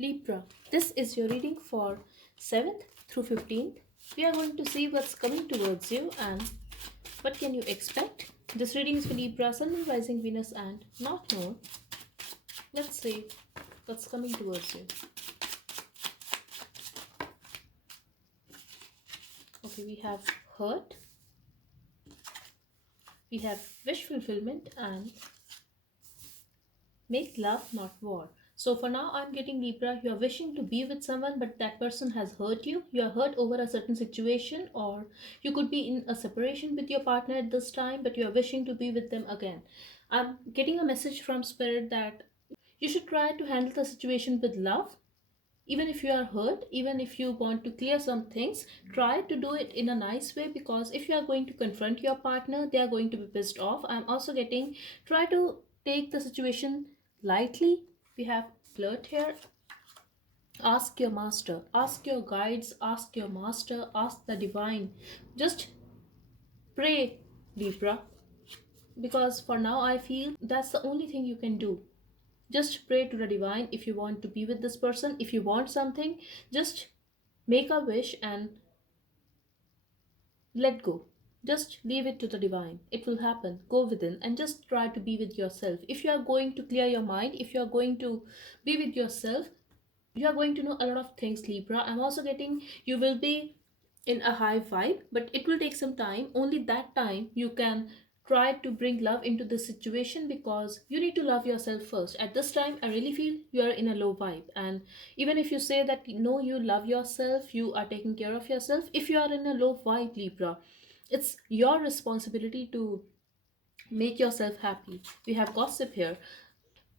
Libra, this is your reading for 7th through 15th. We are going to see what's coming towards you and what can you expect. This reading is for Libra, Sun, Moon, Rising, Venus and North Node. Let's see what's coming towards you. Okay, we have hurt, we have wish fulfillment and make love, not war. So for now, I'm getting Libra. You are wishing to be with someone, but that person has hurt you. You are hurt over a certain situation, or you could be in a separation with your partner at this time, but you are wishing to be with them again. I'm getting a message from Spirit that you should try to handle the situation with love. Even if you are hurt, even if you want to clear some things, try to do it in a nice way, because if you are going to confront your partner, they are going to be pissed off. I'm also getting try to take the situation lightly. We have flirt here. Ask your master, ask your guides, ask your master, ask the divine. Just pray, Libra, because for now I feel that's the only thing you can do. Just pray to the divine. If you want to be with this person, if you want something, just make a wish and let go. Just leave it to the divine. It will happen. Go within and just try to be with yourself. If you are going to clear your mind, if you are going to be with yourself, you are going to know a lot of things, Libra. I'm also getting you will be in a high vibe, but it will take some time. Only that time you can try to bring love into the situation, because you need to love yourself first. At this time, I really feel you are in a low vibe. And even if you say that no, you love yourself, you are taking care of yourself, if you are in a low vibe, Libra, it's your responsibility to make yourself happy. We have gossip here.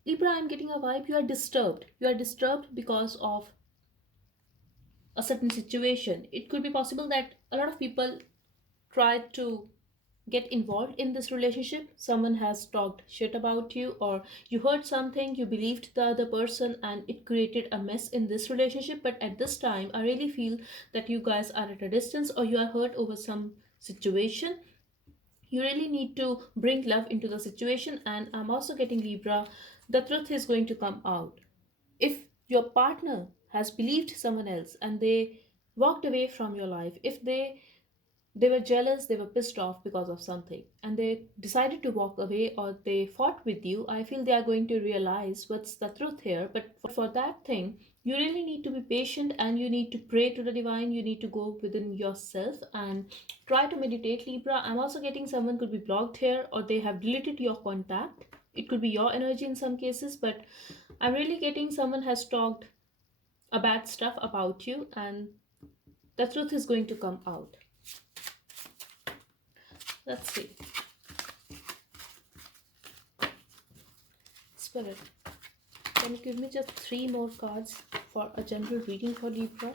Libra, I'm getting a vibe you are disturbed. You are disturbed because of a certain situation. It could be possible that a lot of people try to get involved in this relationship. Someone has talked shit about you, or you heard something, you believed the other person, and it created a mess in this relationship. But at this time, I really feel that you guys are at a distance, or you are hurt over some situation. You really need to bring love into the situation. And I'm also getting, Libra, the truth is going to come out. If your partner has believed someone else and they walked away from your life, if they were jealous, they were pissed off because of something, and they decided to walk away, or they fought with you, I feel they are going to realize what's the truth here. But for that thing, you really need to be patient and you need to pray to the divine. You need to go within yourself and try to meditate, Libra. I'm also getting someone could be blocked here, or they have deleted your contact. It could be your energy in some cases, but I'm really getting someone has talked a bad stuff about you, and the truth is going to come out. Let's see. Spirit, can you give me just 3 more cards for a general reading for Libra?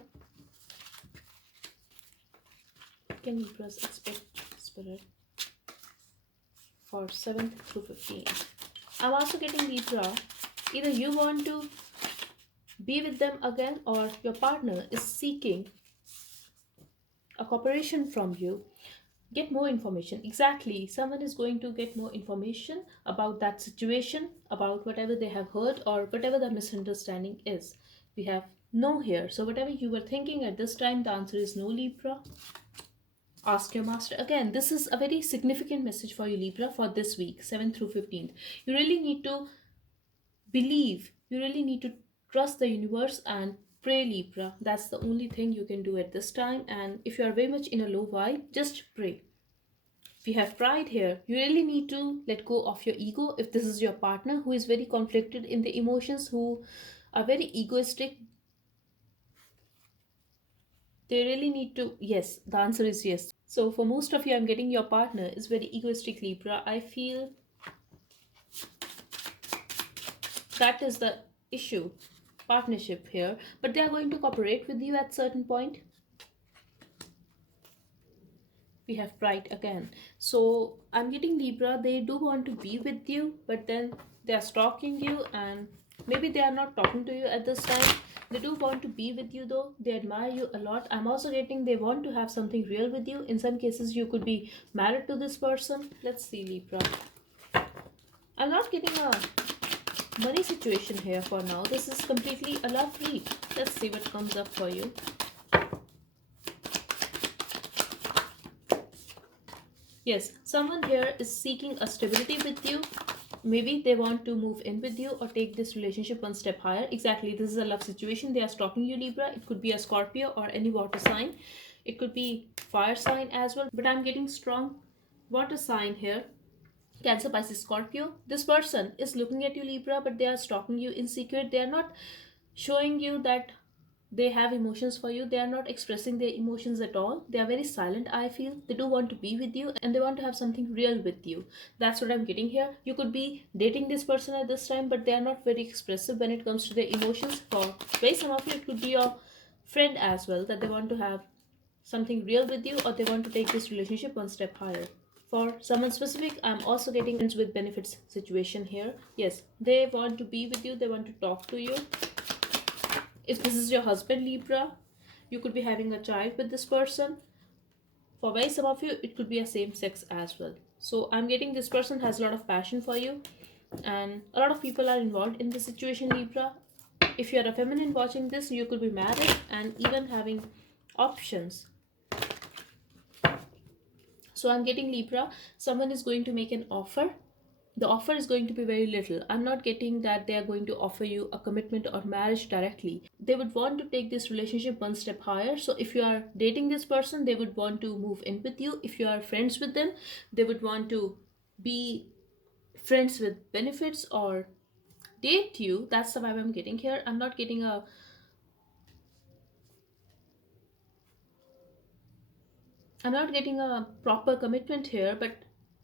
Can Libras expect, Spirit, for 7th through 15th? I'm also getting, Libra, either you want to be with them again, or your partner is seeking a cooperation from you. Get more information. Exactly, someone is going to get more information about that situation, about whatever they have heard, or whatever the misunderstanding is. We have no here. So whatever you were thinking at this time, the answer is no, Libra. Ask your master. Again, this is a very significant message for you, Libra, for this week, 7th through 15th. You really need to believe, you really need to trust the universe and pray, Libra. That's the only thing you can do at this time. And if you are very much in a low vibe, just pray. We have pride here. You really need to let go of your ego. If this is your partner who is very conflicted in the emotions, who are very egoistic, they really need to. Yes, the answer is yes. So for most of you, I'm getting your partner is very egoistic, Libra. I feel that is the issue, partnership here. But they are going to cooperate with you at certain point. We have pride again. So I'm getting, Libra, they do want to be with you, but then they are stalking you, and maybe they are not talking to you at this time. They do want to be with you though. They admire you a lot. I'm also getting they want to have something real with you. In some cases, you could be married to this person. Let's see, Libra. I'm not getting a money situation here for now. This is completely a love read. Let's see what comes up for you. Yes, someone here is seeking a stability with you. Maybe they want to move in with you or take this relationship one step higher. Exactly, this is a love situation. They are stalking you, Libra. It could be a Scorpio or any water sign. It could be fire sign as well. But I'm getting strong water sign here. Cancer, Pisces, Scorpio. This person is looking at you, Libra, but they are stalking you in secret. They are not showing you that they have emotions for you. They are not expressing their emotions at all. They are very silent, I feel. They do want to be with you and they want to have something real with you. That's what I'm getting here. You could be dating this person at this time, but they are not very expressive when it comes to their emotions. For very some of you, it could be your friend as well, that they want to have something real with you or they want to take this relationship one step higher. For someone specific, I'm also getting friends with benefits situation here. Yes, they want to be with you, they want to talk to you. If this is your husband, Libra, you could be having a child with this person. For very some of you, it could be a same sex as well. So I'm getting this person has a lot of passion for you and a lot of people are involved in this situation, Libra. If you're a feminine watching this, you could be married and even having options. So I'm getting, Libra, someone is going to make an offer. The offer is going to be very little. I'm not getting that they are going to offer you a commitment or marriage directly. They would want to take this relationship one step higher. So if you are dating this person, they would want to move in with you. If you are friends with them, they would want to be friends with benefits or date you. That's the vibe I'm getting here. I'm not getting a proper commitment here, but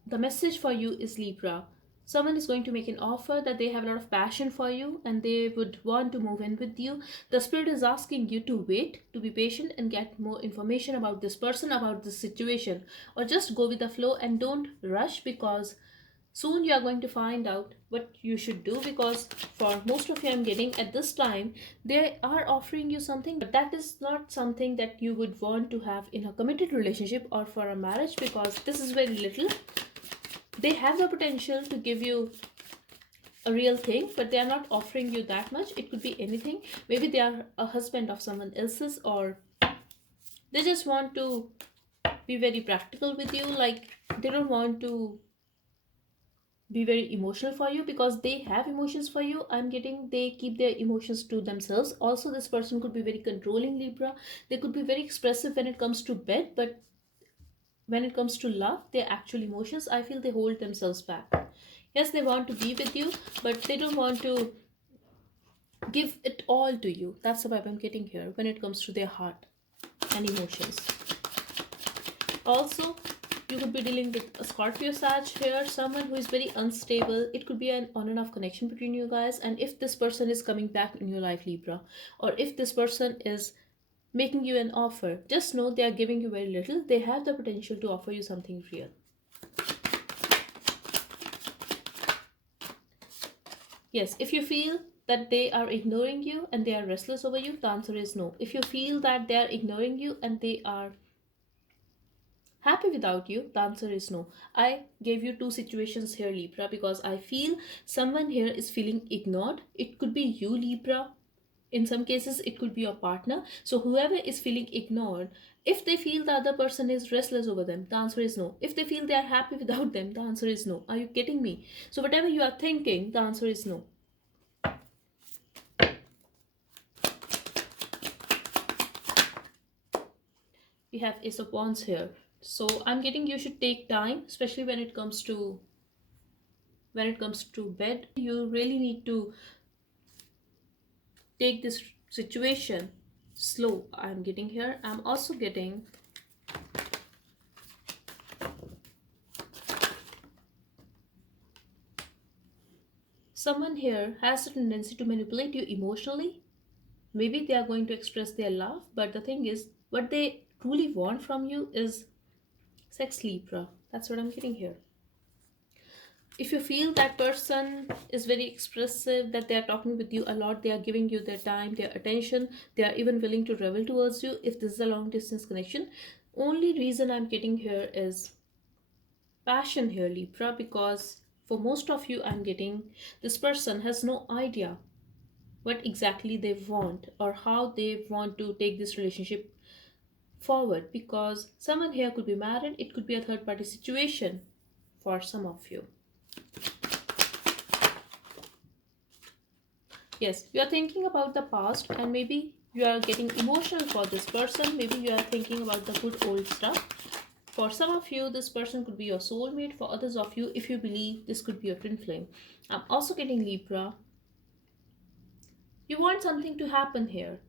the message for you is, Libra. Someone is going to make an offer that they have a lot of passion for you and they would want to move in with you. The spirit is asking you to wait, to be patient, and get more information about this person, about this situation, or just go with the flow and don't rush, because soon you are going to find out what you should do. Because for most of you, I'm getting at this time they are offering you something, but that is not something that you would want to have in a committed relationship or for a marriage, because this is very little. They have the potential to give you a real thing, but they are not offering you that much. It could be anything. Maybe they are a husband of someone else's, or they just want to be very practical with you. Like, they don't want to be very emotional for you because they have emotions for you. I'm getting they keep their emotions to themselves. Also, this person could be very controlling, Libra. They could be very expressive when it comes to bed, but when it comes to love, their actual emotions, I feel they hold themselves back. Yes, they want to be with you, but they don't want to give it all to you. That's the vibe I'm getting here when it comes to their heart and emotions. Also, you could be dealing with a Scorpio Sag here, someone who is very unstable. It could be an on and off connection between you guys. And if this person is coming back in your life, Libra, or if this person is making you an offer, just know they are giving you very little. They have the potential to offer you something real. Yes, if you feel that they are ignoring you and they are restless over you, the answer is no. If you feel that they are ignoring you and they are happy without you, the answer is no. I gave you two situations here, Libra, because I feel someone here is feeling ignored. It could be you, Libra. In some cases, it could be your partner. So whoever is feeling ignored, if they feel the other person is restless over them, the answer is no. If they feel they are happy without them, the answer is no. Are you getting me? So whatever you are thinking, the answer is no. We have Ace of Wands here. So I'm getting you should take time, especially when it comes to bed. You really need to take this situation slow. I'm getting here. I'm also getting someone here has a tendency to manipulate you emotionally. Maybe they are going to express their love, but the thing is, what they truly want from you is sex, Libra. That's what I'm getting here. If you feel that person is very expressive, that they are talking with you a lot, they are giving you their time, their attention, they are even willing to travel towards you, if this is a long distance connection, only reason I'm getting here is passion here, Libra, because For most of you, I'm getting this person has no idea what exactly they want or how they want to take this relationship forward, because someone here could be married, it could be a third party situation for some of you. Yes, you are thinking about the past and maybe you are getting emotional for this person. Maybe you are thinking about the good old stuff. For some of you, this person could be your soulmate. For others of you, if you believe, this could be your twin flame. I'm also getting Libra. You want something to happen here.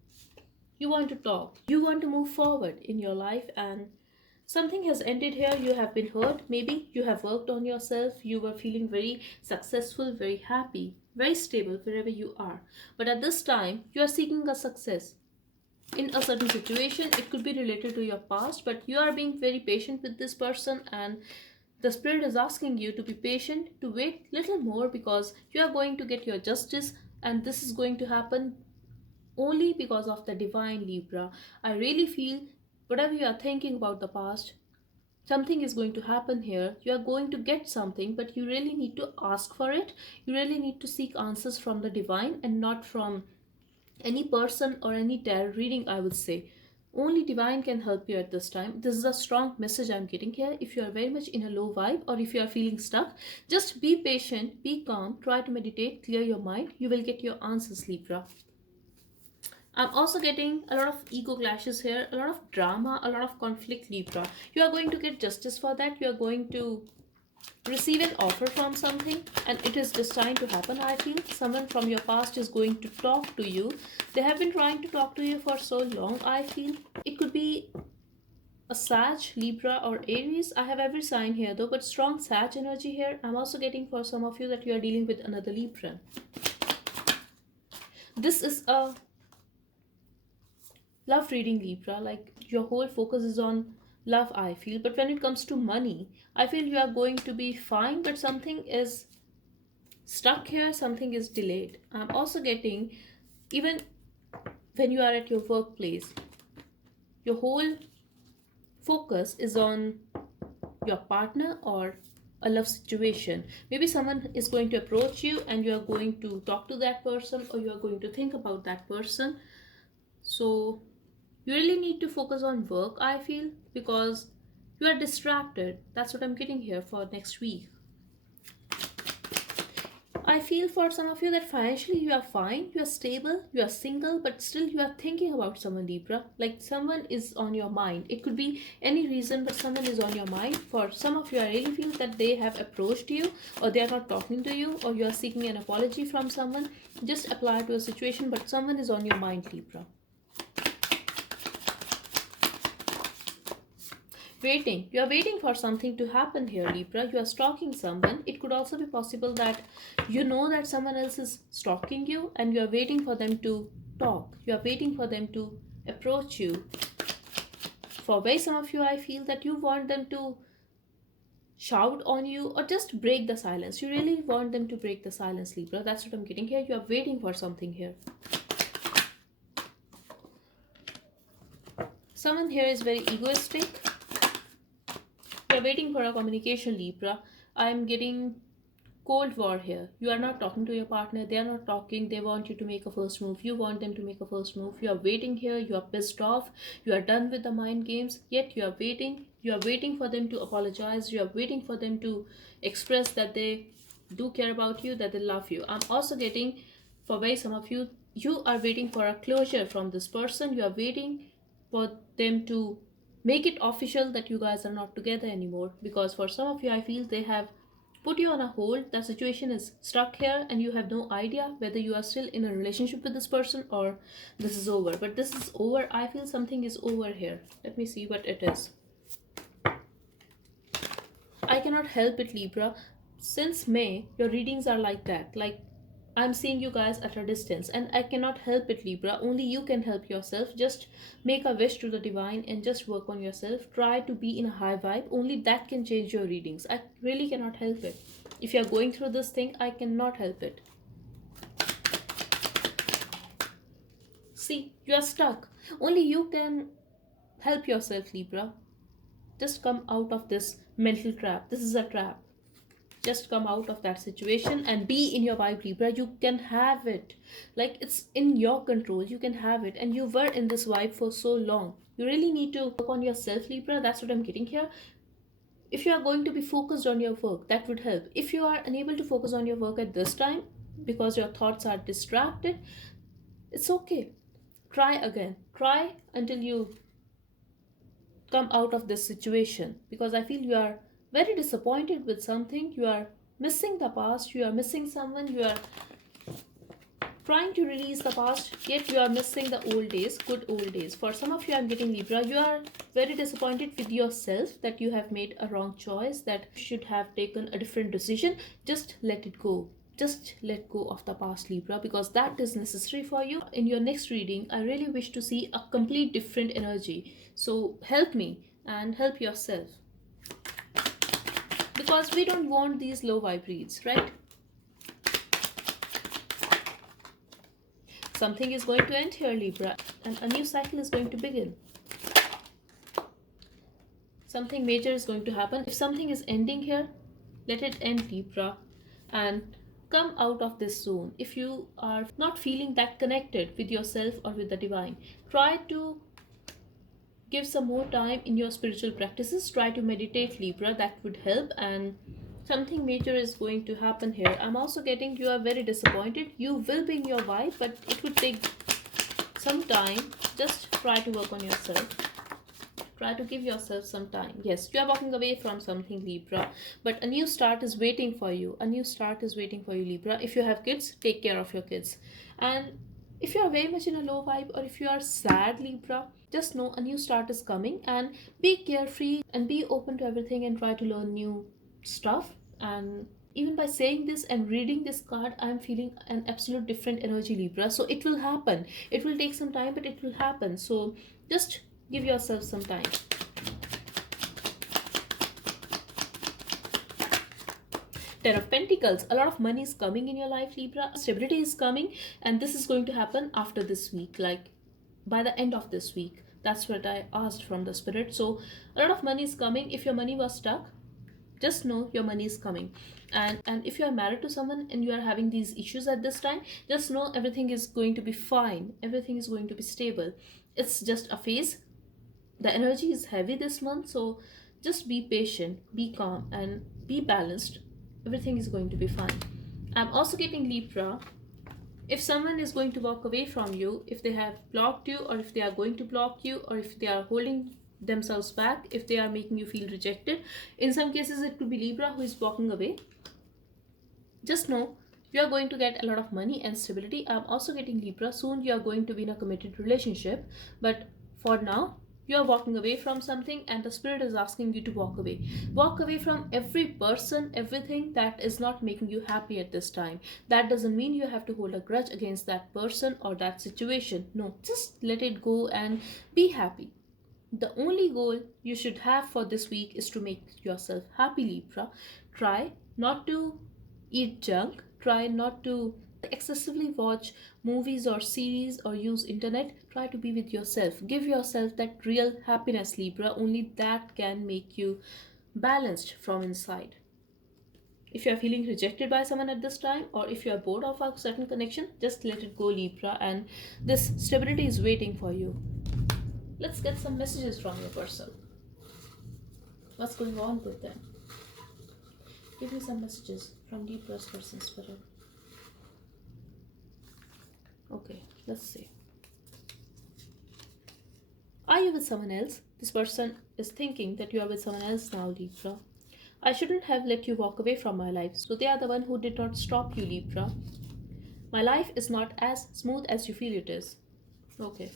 You want to talk. You want to move forward in your life, and something has ended here. You have been hurt. Maybe you have worked on yourself. You were feeling very successful, very happy, very stable wherever you are. But at this time, you are seeking a success in a certain situation. It could be related to your past, but you are being very patient with this person, and the spirit is asking you to be patient, to wait little more, because you are going to get your justice, and this is going to happen only because of the divine Libra. I really feel whatever you are thinking about the past, something is going to happen here. You are going to get something, but you really need to ask for it. You really need to seek answers from the divine and not from any person or any tarot reading, I would say. Only divine can help you at this time. This is a strong message I'm getting here. If you are very much in a low vibe or if you are feeling stuck, just be patient, be calm, try to meditate, clear your mind. You will get your answers, Libra. I'm also getting a lot of ego clashes here, a lot of drama, a lot of conflict, Libra. You are going to get justice for that. You are going to receive an offer from something, and it is destined to happen. I feel someone from your past is going to talk to you. They have been trying to talk to you for so long. I feel it could be a Sag, Libra, or Aries. I have every sign here though, but strong Sag energy here. I'm also getting for some of you that you are dealing with another Libra. This is a love reading, Libra. Like, your whole focus is on love, I feel. But when it comes to money, I feel you are going to be fine, but something is stuck here, something is delayed. I'm also getting, even when you are at your workplace, your whole focus is on your partner or a love situation. Maybe someone is going to approach you and you are going to talk to that person, or you are going to think about that person. So you really need to focus on work, I feel, because you are distracted. That's what I'm getting here for next week. I feel for some of you that financially you are fine, you are stable, you are single, but still you are thinking about someone, Libra. Like, someone is on your mind. It could be any reason, but someone is on your mind. For some of you, I really feel that they have approached you, or they are not talking to you, or you are seeking an apology from someone. Just apply to a situation, but someone is on your mind, Libra. Waiting. You are waiting for something to happen here, Libra. You are stalking someone. It could also be possible that you know that someone else is stalking you and you are waiting for them to talk. You are waiting for them to approach you. For very some of you, I feel that you want them to shout on you or just break the silence. You really want them to break the silence, Libra. That's what I'm getting here. You are waiting for something here. Someone here is very egoistic. You're waiting for a communication, Libra. I'm getting Cold War here. You are not talking to your partner. They are not talking. They want you to make a first move. You want them to make a first move. You are waiting here. You are pissed off. You are done with the mind games. Yet you are waiting. You are waiting for them to apologize. You are waiting for them to express that they do care about you, that they love you. I'm also getting, for very some of you, you are waiting for a closure from this person. You are waiting for them to make it official that you guys are not together anymore, because for some of you, I feel they have put you on a hold. The situation is stuck here and you have no idea whether you are still in a relationship with this person or this is over. But this is over. I feel something is over here. Let me see what it is. I cannot help it, Libra. Since May, your readings are like that. Like, I'm seeing you guys at a distance, and I cannot help it, Libra. Only you can help yourself. Just make a wish to the divine and just work on yourself. Try to be in a high vibe. Only that can change your readings. I really cannot help it. If you're going through this thing, I cannot help it. See, you are stuck. Only you can help yourself, Libra. Just come out of this mental trap. This is a trap. Just come out of that situation and be in your vibe, Libra. You can have it. Like, it's in your control. You can have it. And you were in this vibe for so long. You really need to work on yourself, Libra. That's what I'm getting here. If you are going to be focused on your work, that would help. If you are unable to focus on your work at this time because your thoughts are distracted, it's okay. Try again. Try until you come out of this situation, because I feel you are very disappointed with something. You are missing the past, you are missing someone, you are trying to release the past, yet you are missing the old days, good old days. For some of you, I'm getting Libra, you are very disappointed with yourself that you have made a wrong choice, that you should have taken a different decision. Just let it go. Just let go of the past, Libra, because that is necessary for you. In your next reading, I really wish to see a complete different energy. So help me and help yourself, because we don't want these low vibe reads, right? Something is going to end here, Libra, and a new cycle is going to begin. Something major is going to happen. If something is ending here, let it end, Libra, and come out of this zone. If you are not feeling that connected with yourself or with the divine, try to give some more time in your spiritual practices. Try to meditate, Libra. That would help, and something major is going to happen here. I'm also getting you are very disappointed. You will be in your vibe, but it would take some time. Just try to work on yourself. Try to give yourself some time. Yes, you are walking away from something, Libra, but a new start is waiting for you. A new start is waiting for you, Libra. If you have kids, take care of your kids. And if you are very much in a low vibe, or if you are sad, Libra, just know a new start is coming, and be carefree and be open to everything and try to learn new stuff. And even by saying this and reading this card, I'm feeling an absolute different energy, Libra. So it will happen. It will take some time, but it will happen. So just give yourself some time. Ten of Pentacles. A lot of money is coming in your life, Libra. Stability is coming, and this is going to happen after this week, like by the end of this week. That's what I asked from the spirit. So a lot of money is coming. If your money was stuck, just know your money is coming. And if you are married to someone and you are having these issues at this time, just know everything is going to be fine. Everything is going to be stable. It's just a phase. The energy is heavy this month, so just be patient, be calm, and be balanced. Everything is going to be fine. I'm also getting Libra. If someone is going to walk away from you, if they have blocked you, or if they are going to block you, or if they are holding themselves back, if they are making you feel rejected, in some cases it could be Libra who is walking away, just know you are going to get a lot of money and stability. I'm also getting Libra, soon you are going to be in a committed relationship, but for now you are walking away from something, and the spirit is asking you to walk away. Walk away from every person, everything that is not making you happy at this time. That doesn't mean you have to hold a grudge against that person or that situation. No, just let it go and be happy. The only goal you should have for this week is to make yourself happy, Libra. Try not to eat junk. Try not to excessively watch movies or series or use internet. Try to be with yourself. Give yourself that real happiness, Libra. Only that can make you balanced from inside. If you are feeling rejected by someone at this time, or if you are bored of a certain connection, just let it go, Libra, and this stability is waiting for you. Let's get some messages from your person. What's going on with them? Give me some messages from Libra's person, spirit. Okay, let's see. Are you with someone else? This person is thinking that you are with someone else now, Libra. I shouldn't have let you walk away from my life. So they are the one who did not stop you, Libra. My life is not as smooth as you feel it is. Okay.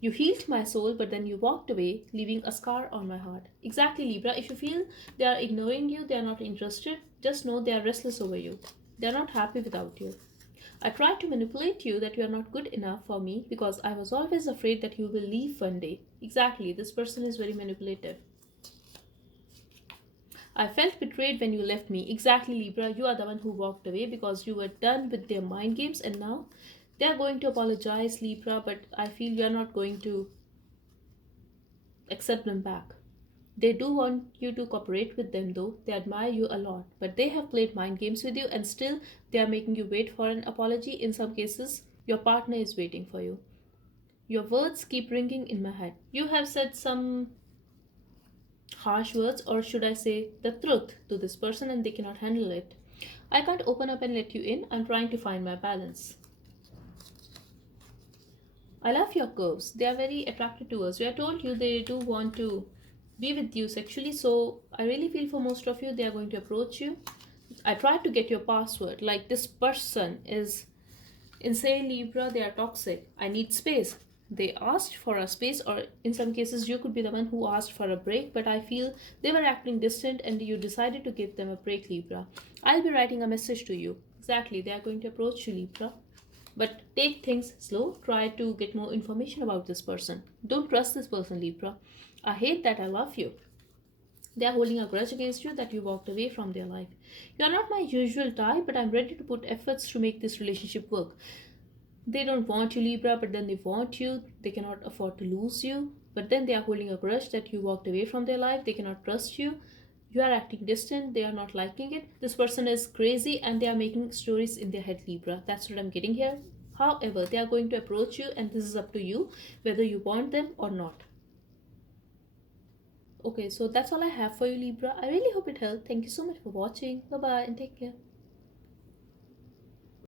You healed my soul, but then you walked away, leaving a scar on my heart. Exactly, Libra. If you feel they are ignoring you, they are not interested, just know they are restless over you. They are not happy without you. I tried to manipulate you that you are not good enough for me because I was always afraid that you will leave one day. Exactly, this person is very manipulative. I felt betrayed when you left me. Exactly, Libra. You are the one who walked away because you were done with their mind games, and now they are going to apologize, Libra, but I feel you are not going to accept them back. They do want you to cooperate with them, though. They admire you a lot, but they have played mind games with you, and still they are making you wait for an apology. In some cases, your partner is waiting for you. Your words keep ringing in my head. You have said some harsh words, or should I say the truth, to this person, and they cannot handle it. I can't open up and let you in. I'm trying to find my balance. I love your curves. They are very attracted to us. We are told you they do want to be with you sexually, so I really feel for most of you they are going to approach you. I tried to get your password. Like, this person is insane, Libra, they are toxic. I need space. They asked for a space, or in some cases, you could be the one who asked for a break, but I feel they were acting distant and you decided to give them a break, Libra. I'll be writing a message to you. Exactly, they are going to approach you, Libra. But take things slow. Try to get more information about this person. Don't trust this person, Libra. I hate that I love you. They are holding a grudge against you that you walked away from their life. You are not my usual type, but I'm ready to put efforts to make this relationship work. They don't want you, Libra, but then they want you. They cannot afford to lose you. But then they are holding a grudge that you walked away from their life. They cannot trust you. You are acting distant. They are not liking it. This person is crazy and they are making stories in their head, Libra. That's what I'm getting here. However, they are going to approach you, and this is up to you whether you want them or not. Okay, so that's all I have for you, Libra. I really hope it helped. Thank you so much for watching. Bye bye and take care.